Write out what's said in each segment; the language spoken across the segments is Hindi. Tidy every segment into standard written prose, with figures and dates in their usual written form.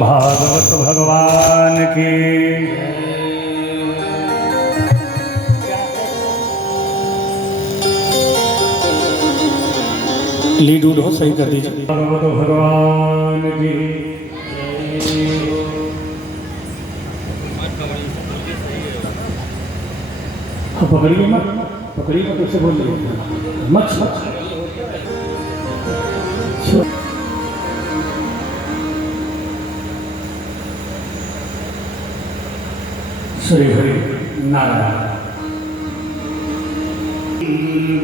भागवत भगवान की। लीड उड हो सही कर दीजिए। भागवत भगवान की। पकड़िए मत उसे बोलिए मत श्री हरि नारायण।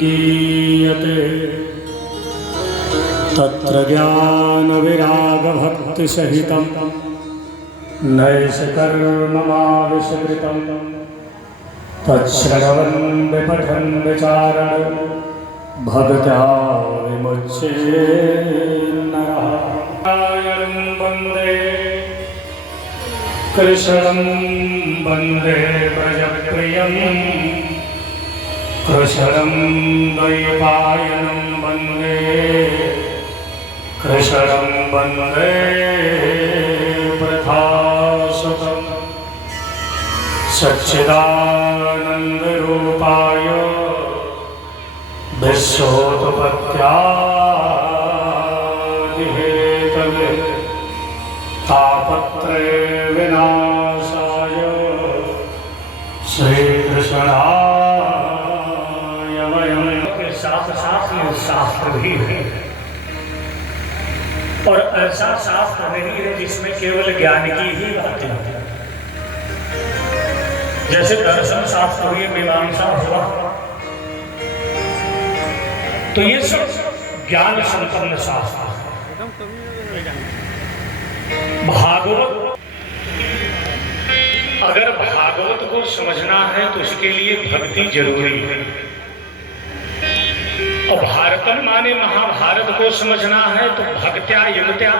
गीयते तत्र ज्ञान विराग भक्ति सहितं नैषकर्ममाविष्कृतं तच्छ्रवन् विपठन् विचारन् भक्त्या विमुच्यते नरः। वन्दे कृष्णं वन्दे व्रजप्रियं कृष्णं द्वैपायनं वन्दे कृष्णं वन्दे प्रथासुतं सच्चिदानन्दरूपाय विश्वोत्पत्त्यादिहेतवे तापत्रय विनाशाय श्रीकृष्णाय वयं। के साथ साथ में शास्त्र भी है और ऐसा शास्त्र नहीं है जिसमें केवल ज्ञान की ही बातें होती हैं। जैसे दर्शन शास्त्र हुए, मीमांसा हुआ, तो ये सब ज्ञान संपन्न शास्त्र है। भागवत, अगर भागवत को समझना है तो उसके लिए भक्ति जरूरी है। और भारतम माने महाभारत को समझना है तो भक्त्या युक्त्या,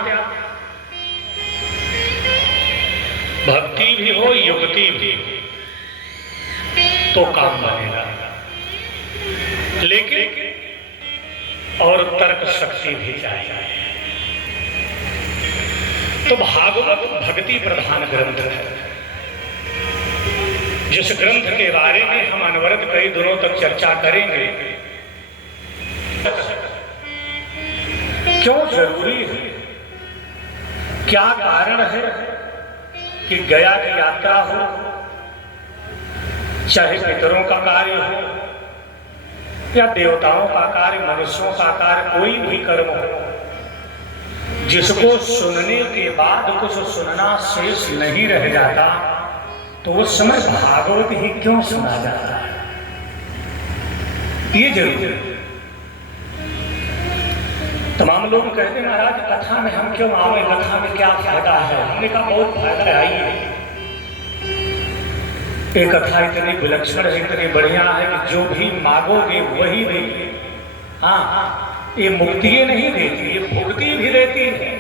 भक्ति भी हो युक्ति भी तो काम बनेगा। लेकिन और तर्क शक्ति भी चाहिए। तो भागवत भक्ति प्रधान ग्रंथ है, जिस ग्रंथ के बारे में हम अनवरत कई दिनों तक चर्चा करेंगे। क्यों जरूरी है, क्या कारण है कि गया की यात्रा हो, चाहे पितरों का कार्य हो या देवताओं का कार्य, मनुष्यों का कार्य, कोई भी कर्म हो, जिसको सुनने के बाद कुछ सुनना शेष नहीं रह जाता, तो उस समय भागवत ही क्यों सुना जाता है, ये जरूर है। तमाम लोग कहते हैं महाराज कथा में हम क्यों आवे, कथा में क्या फायदा है। हमने कहा बहुत फायदा है, आइए। एक कथा इतनी विलक्षण है, इतनी बढ़िया है कि जो भी मांगोगे वही देगी। हाँ, ये मुक्ति नहीं देती, ये भुक्ति भी देती है।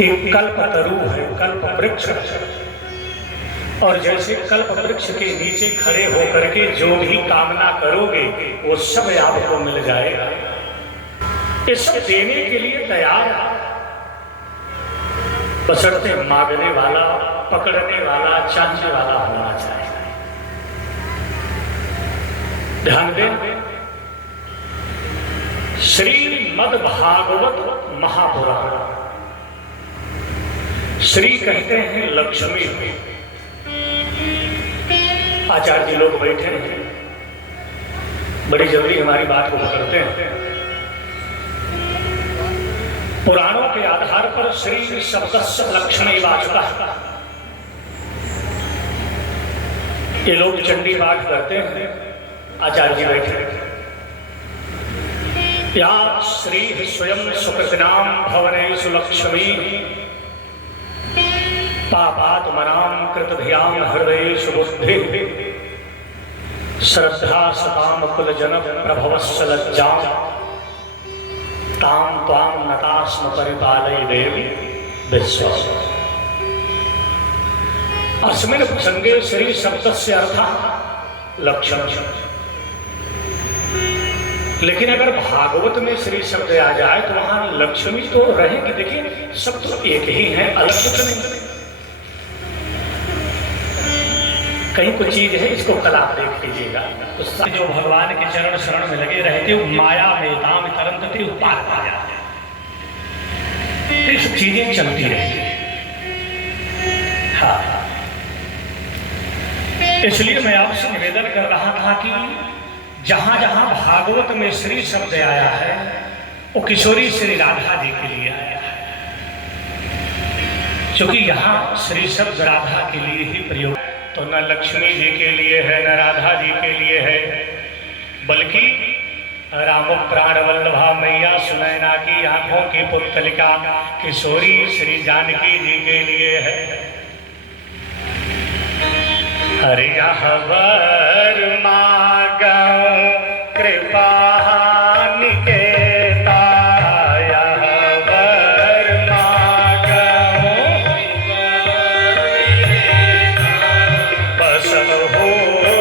एक कल्प तरु है, कल्प वृक्ष, और जैसे कल्प वृक्ष के नीचे खड़े होकर के जो भी कामना करोगे वो सब आपको मिल जाएगा। इसको देने के लिए तैयार, बशर्ते मांगने वाला, पकड़ने वाला, चाहने वाला होना चाहिए। ध्यान दें, श्रीमद्भागवत महापुराण, श्री कहते हैं लक्ष्मी। आचार्य जी लोग बैठे हैं, बड़ी जल्दी हमारी बात को पकड़ते हैं। पुराणों के आधार पर श्री शब्दस्य लक्ष्मी वाचकः, ये लोग चंडी पाठ करते हैं। आचार्य जी बैठे, या श्री स्वयं सुकृतिनाम भवनेषु लक्ष्मी पापात्मनां कृतधियां हृदयेषु बुद्धि श्रद्धा सताम कुलजन प्रभवस्य लज्जां तां त्वां नतास्म परिपालय देवी विश्व। अस्मिन् प्रसंगे श्री शब्दस्य अर्थः लक्ष्मी। लेकिन अगर भागवत में श्री शब्द आ जाए तो वहां लक्ष्मी तो रहेगी। देखिए सब तो एक ही है, अलग तो नहीं। कहीं कुछ चीज है, इसको कल आप देख लीजिएगा। तो जो भगवान के चरण शरण में लगे रहते हो, माया मेताम तरंत थे पार पा जाते, सब चीजें चलती रहती। हाँ, इसलिए मैं आपसे निवेदन कर रहा था कि जहां जहां भागवत में श्री शब्द आया है वो किशोरी श्री राधा जी के लिए आया है, क्योंकि यहाँ श्री शब्द राधा के लिए ही प्रयोग, तो न लक्ष्मी जी के लिए है न राधा जी के लिए है, बल्कि रामो प्राण वल्लभा मैया सुनैना की आंखों की पुतलिका किशोरी श्री जानकी जी के लिए है। हरि वर मागं कृपा निकेता, वर मागं बसव हो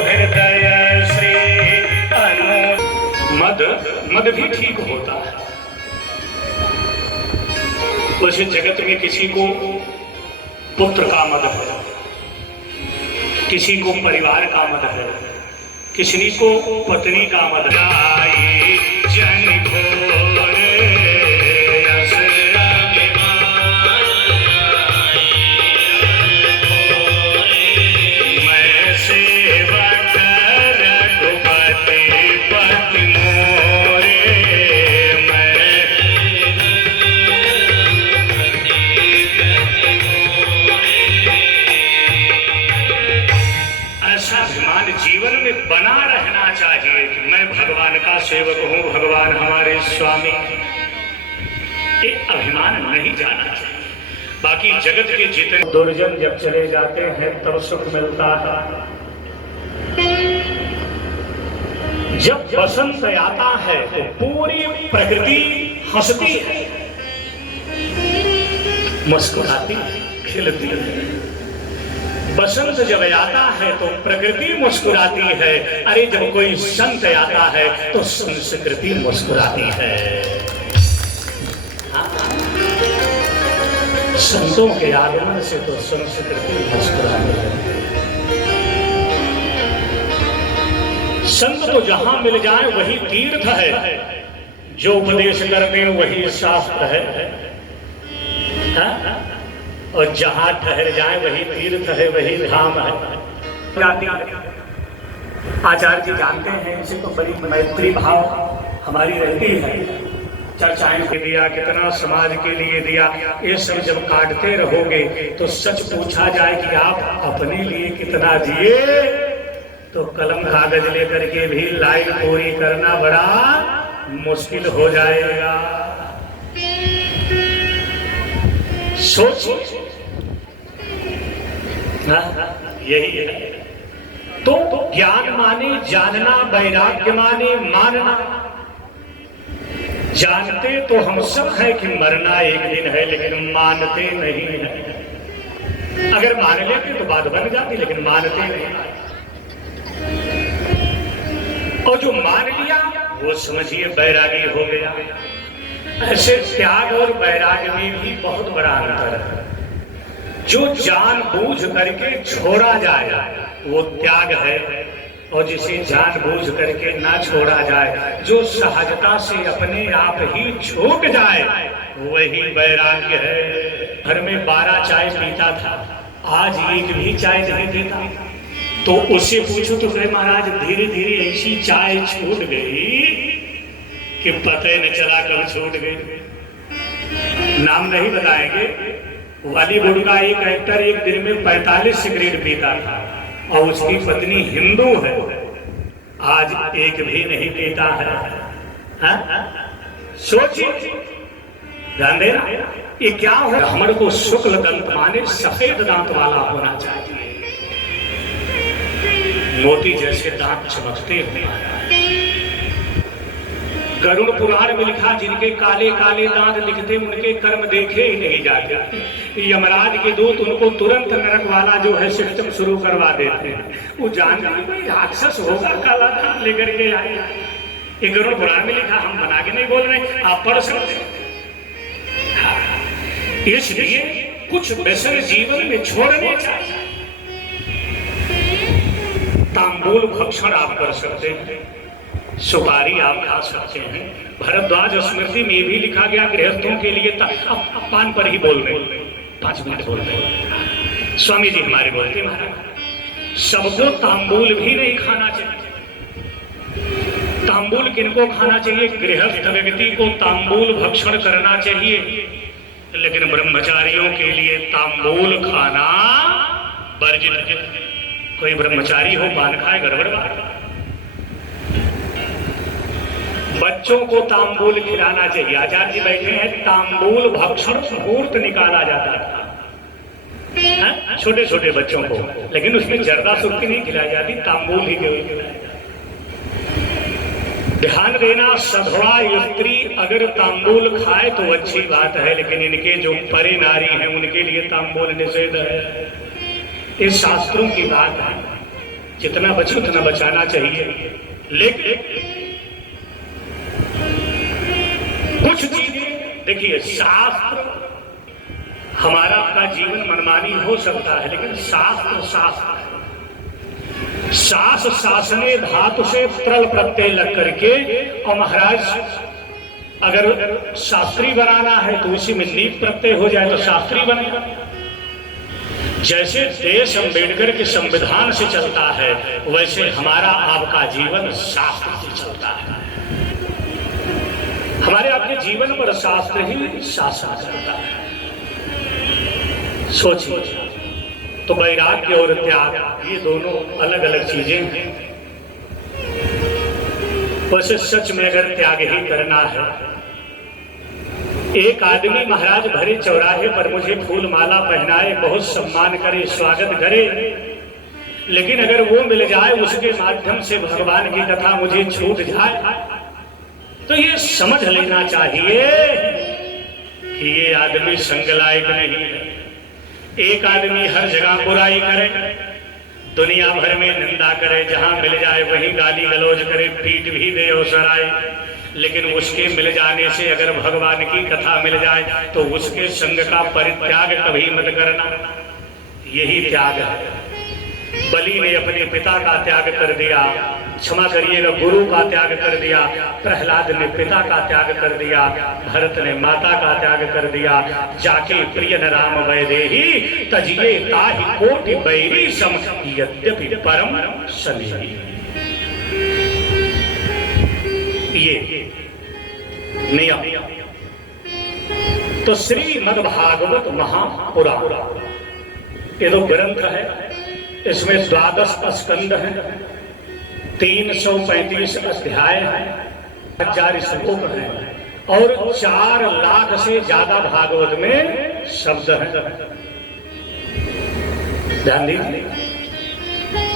हृदय श्री अनु। मद भी ठीक होता है। वैसे जगत में किसी को पुत्र का मद है, किसी को परिवार का मद है, किसी को पत्नी का मद है। जन घोर मैं सेवक रघुपति पति मोरे, जीवन में बना रहना चाहिए कि मैं भगवान का सेवक हूँ, भगवान हमारे स्वामी। ये अभिमान नहीं जाना चाहिए। बाकी जगत के जितने दुर्जन जब चले जाते हैं तब सुख मिलता है। जब बसंत आता है तो पूरी प्रकृति हंसती है, मुस्कुराती है, खिलती है। बसंत जब आता है तो प्रकृति मुस्कुराती है। अरे जब कोई संत आता है तो संस्कृति मुस्कुराती है। संतों के आगमन से तो संस्कृति मुस्कुराती है। संत तो जहां मिल जाए वही तीर्थ है, जो उपदेश कर दें वही शास्त्र है। और जहां ठहर जाए वही तीर्थ है, वही धाम है। आचार्य जी जानते हैं, इसे तो बड़ी मैत्री भाव हमारी रहती है। चर्चाएं के दिया, कितना समाज के लिए दिया, ये सब जब काटते रहोगे तो सच पूछा जाए कि आप अपने लिए कितना दिए, तो कलम कागज लेकर के भी लाइन पूरी करना बड़ा मुश्किल हो जाएगा। सोच यही है। तो ज्ञान माने जानना, वैराग्य माने मानना। जानते तो हम सब है कि मरना एक दिन है, लेकिन मानते नहीं है। अगर मान लेते तो बात बन जाती, लेकिन मानते नहीं। और जो मान लिया वो समझिए बैरागी हो गया। ऐसे त्याग और वैराग्य में भी बहुत बड़ा अंतर है। जो जानबूझ करके छोड़ा जाए वो त्याग है, और जिसे जानबूझ करके ना छोड़ा जाए, जो सहजता से अपने आप ही छूट जाए, वही वैराग्य है। घर में 12 चाय पीता था, आज एक भी चाय नहीं पीता। तो उससे पूछो तो कहे महाराज धीरे धीरे ऐसी चाय छूट गई कि पता ही न चला कब छूट गई। नाम नहीं बताएंगे। बॉलीवुड का एक एक्टर एक दिन में 45 सिगरेट पीता था, और उसकी पत्नी हिंदू है, आज एक भी नहीं पीता है। सोचिए, ध्यान देना, ये क्या हो। ब्राह्मण को शुक्ल दंत माने सफेद दांत वाला होना चाहिए, मोती जैसे दांत चमकते हैं। गरुड़ पुराण में लिखा, जिनके काले काले दांत दिखते उनके कर्म देखे ही नहीं जाते। यमराज के दूत उनको तुरंत नरक वाला जो है सिस्टम शुरू करवा देते हैं। वो जानते कोई राक्षस होगा काला दांत लेकर के आए, ये गरुड़ पुराण में लिखा, हम बना के नहीं बोल रहे, आप पढ़ सकते हैं। इसलिए कुछ व्यसन जीवन में छोड़ने चाहिए। तांबूल भक्षण आप कर सकते हैं, सुपारी आप खा सकते हैं। भरद्वाज स्मृति में भी लिखा गया गृहस्थों के लिए पान पर ही बोल रहे, 5 मिनट बोल रहे। स्वामी जी हमारे बोलते महाराज सबको तांबूल भी नहीं खाना चाहिए। तांबूल किनको खाना चाहिए? गृहस्थ व्यक्ति को तांबूल भक्षण करना चाहिए, लेकिन ब्रह्मचारियों के लिए तांबूल खाना वर्जित है। कोई ब्रह्मचारी हो पान खाए गड़बड़ बात। बच्चों को तांबूल खिलाना चाहिए। आचार्य जी बैठे हैं, तांबूल भक्षण मुहूर्त निकाला जाता था छोटे छोटे बच्चों को, लेकिन उसमें जर्दा सुर्खी नहीं खिलाई जाती, तांबूल ही केवल खिलाया जाता। ध्यान देना, सधवा स्त्री अगर तांबूल खाए तो अच्छी बात है, लेकिन इनके जो परे नारी हैं उनके लिए तांबूल निषेध है। इस शास्त्रों की बात है, जितना बचे उतना बचाना चाहिए। लेकिन कुछ चीजें देखिए, शास्त्र हमारा आपका जीवन मनमानी हो सकता है, लेकिन शास्त्र शास्त्र है। शास शासने धातु से प्रल प्रत्यय लग करके, और महाराज अगर शास्त्री बनाना है तो उसी में नीप प्रत्यय हो जाए तो शास्त्री बनेगा। जैसे देश अम्बेडकर के संविधान से चलता है, वैसे हमारा आपका जीवन शास्त्र से चलता है। हमारे आपके जीवन पर शास्त्र ही शासन करता है। सोचिए, तो वैराग्य और त्याग ये दोनों अलग अलग चीजें हैं। वैसे सच में अगर त्याग ही करना है, एक आदमी महाराज भरे चौराहे पर मुझे फूल माला पहनाए, बहुत सम्मान करे, स्वागत करे, लेकिन अगर वो मिल जाए, उसके माध्यम से भगवान की कथा मुझे छूट जाए, तो ये समझ लेना चाहिए कि ये आदमी संग लायक नहीं है। एक आदमी हर जगह बुराई करे, दुनिया भर में निंदा करे, जहां मिल जाए वहीं गाली गलौज करे, पीट भी दे और सराय, लेकिन उसके मिल जाने से अगर भगवान की कथा मिल जाए तो उसके संग का परित्याग कभी मत करना। यही त्याग है। बलि ने अपने पिता का त्याग कर दिया, क्षमा करिएगा, गुरु का त्याग कर दिया। प्रहलाद ने पिता का त्याग कर दिया, भरत ने माता का त्याग कर दिया। जाके प्रियन राम वैदेही, तजिए ताहि कोटि बैरी सम, यद्यपि परम सनेही। ये नियम। तो श्रीमद् भागवत महापुराण ये तो ग्रंथ है, इसमें 12 स्कंद हैं, 335 अध्याय हैं, 1000 श्लोक हैं, और 4 लाख से ज्यादा भागवत में शब्द हैं। ध्यान दीजिए,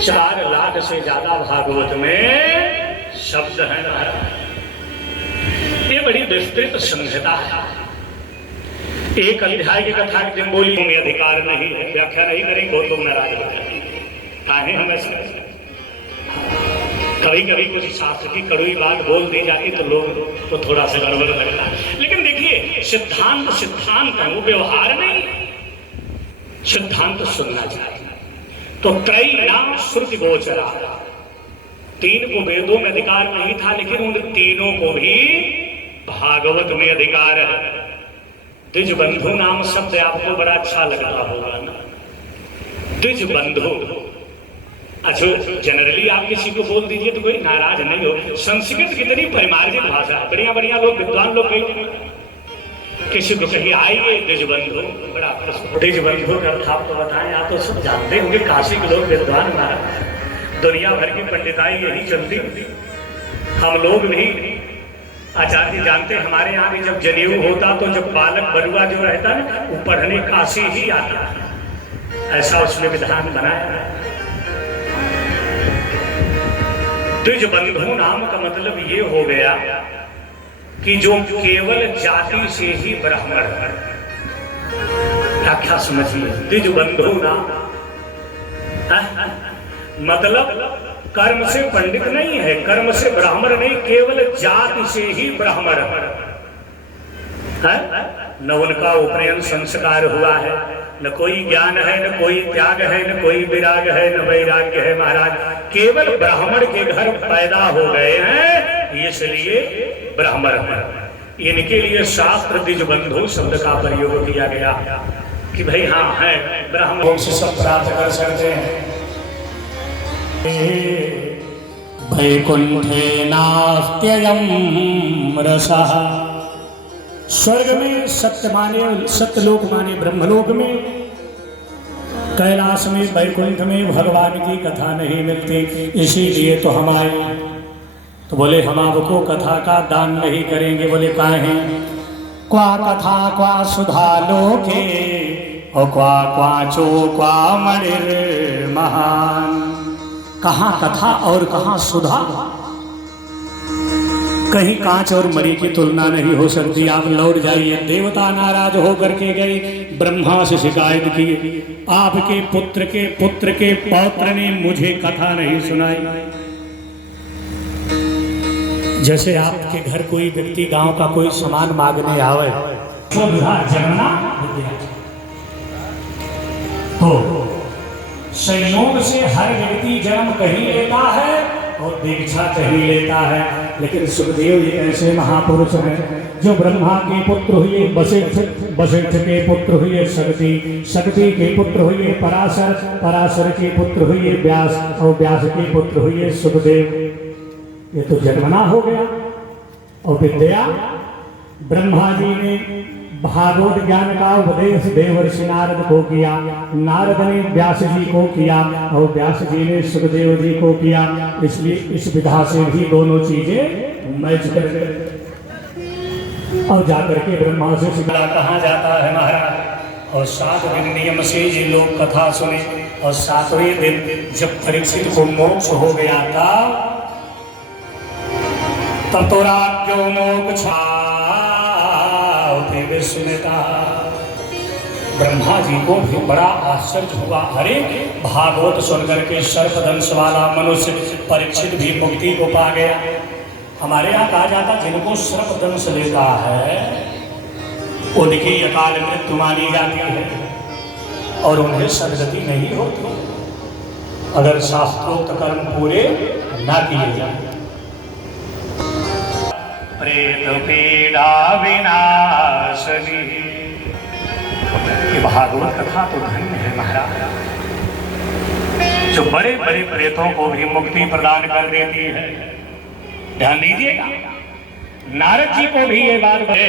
4 लाख से ज्यादा भागवत में शब्द हैं। ये बड़ी विस्तृत संहिता है। एक अध्याय की कथा के दिन बोली में अधिकार नहीं है, व्याख्या नहीं करेंगे, बहुत लोग नाराज हो जाएंगे। हम ऐसे कभी कभी कुछ शास्त्र की कड़वी बात बोल दी जाती तो लोग तो थोड़ा सा गड़बड़ लगता है, लेकिन देखिए सिद्धांत सिद्धांत है, वो व्यवहार नहीं। सिद्धांत सुनना चाहिए। तो त्रयी नाम श्रुति गोचरा, 3 को वेदों में अधिकार नहीं था, लेकिन उन तीनों को भी भागवत में अधिकार है। द्विज बंधु नाम शब्द आपको बड़ा अच्छा लगता होगा ना, द्विज बंधु। अच्छा, जनरली आप किसी को बोल दीजिए तो कोई नाराज नहीं हो। संस्कृत कितनी परिमार्जित भाषा है, बढ़िया बढ़िया लोग, विद्वान लोग कहीं किसी को कहीं आइए द्विज बंधु, बड़ा द्विज बंधु का अर्थ आपको बताएं। आप तो सब जानते होंगे, काशी के लोग विद्वान महाराज, दुनिया भर की पंडिताई यही चलती। हम लोग भी आचार्य जानते, हमारे यहाँ भी जब जनेऊ होता तो जब बालक बरुआ जो रहता ना, वो पढ़ने काशी ही आता, ऐसा उसमें विधान बनाया। द्विज बंधु नाम का मतलब ये हो गया कि जो केवल जाति से ही ब्राह्मण है। व्याख्या समझिए, द्विज बंधु नाम मतलब कर्म से पंडित नहीं है, कर्म से ब्राह्मण नहीं, केवल जाति से ही ब्राह्मण है। न उनका उपनयन संस्कार हुआ है, न कोई ज्ञान है, न कोई त्याग है, न कोई विराग है, न वैराग्य है महाराज। केवल ब्राह्मण के घर पैदा हो गए हैं, इसलिए ब्राह्मण है। इनके लिए शास्त्र द्विजबंधु शब्द का प्रयोग किया गया कि भाई हाँ है ब्राह्मण से सब प्राप्त कर सकते हैं। वैकुंठे नास्त्ययं रसः, स्वर्ग में सत्य माने, सत्यलोक माने ब्रह्मलोक में, कैलाश में, वैकुंठ में भगवान की कथा नहीं मिलती, इसीलिए तो हम आए। तो बोले हम आपको कथा का दान नहीं करेंगे। बोले काहे? क्वा कथा क्वा सुधा लोके और क्वा क्वाचो क्वा मणिर महान। कहाँ कथा और कहाँ सुधा? कहीं कांच और मणि की तुलना नहीं हो सकती। आप लौट जाइए। देवता नाराज होकर के गए, ब्रह्मा से शिकायत की, आपके पुत्र के पौत्र ने मुझे कथा नहीं सुनाई। जैसे आपके घर कोई व्यक्ति गांव का कोई सामान मांगने आवे तो जन्मना तो संयोग से हर व्यक्ति जन्म कहीं लेता है और दीक्षा कहीं लेता है। लेकिन सुखदेव ये ऐसे महापुरुष हैं जो ब्रह्मा के पुत्र हुए वशिष्ठ के पुत्र हुए शक्ति के पुत्र हुए पराशर के पुत्र हुए व्यास और व्यास के पुत्र हुए सुखदेव। ये तो जन्मना हो गया। और विद्या, ब्रह्मा जी ने भागवत ज्ञान का उपदेश देवर्षि नारद को किया, नारद ने व्यास जी को किया और व्यास जी ने सुखदेव जी को किया। इसलिए इस विधा से ही दोनों चीजें मैच कर गए। और जाकर के ब्रह्मा से शिक्षा कहा जाता है महाराज। और 7 दिन नियम से ये लोग कथा सुने। और 7वें दिन जब परीक्षित को मोक्ष हो गया था, तब तो राज्यो मोक्ष सुनता। ब्रह्मा जी को भी बड़ा आश्चर्य हुआ। अरे भागवत सुनकर के सर्पदंश वाला मनुष्य परीक्षित भी मुक्ति को पा गया। हमारे यहाँ कहा जाता जिनको सर्पदंश लेता है उनकी अकाल मृत्यु मानी जाती है और उन्हें सदगति नहीं होती अगर शास्त्रोक्त कर्म पूरे न किए जाए। प्रेत पीड़ा विनाशनी, भागवत कथा तो धन्य है महाराज, जो बड़े बड़े प्रेतों को भी मुक्ति प्रदान कर देती है। ध्यान दीजिएगा, नारद जी को भी ये बात के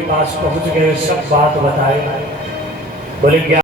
पास पहुंच गए, सब बात बताए। बोले क्या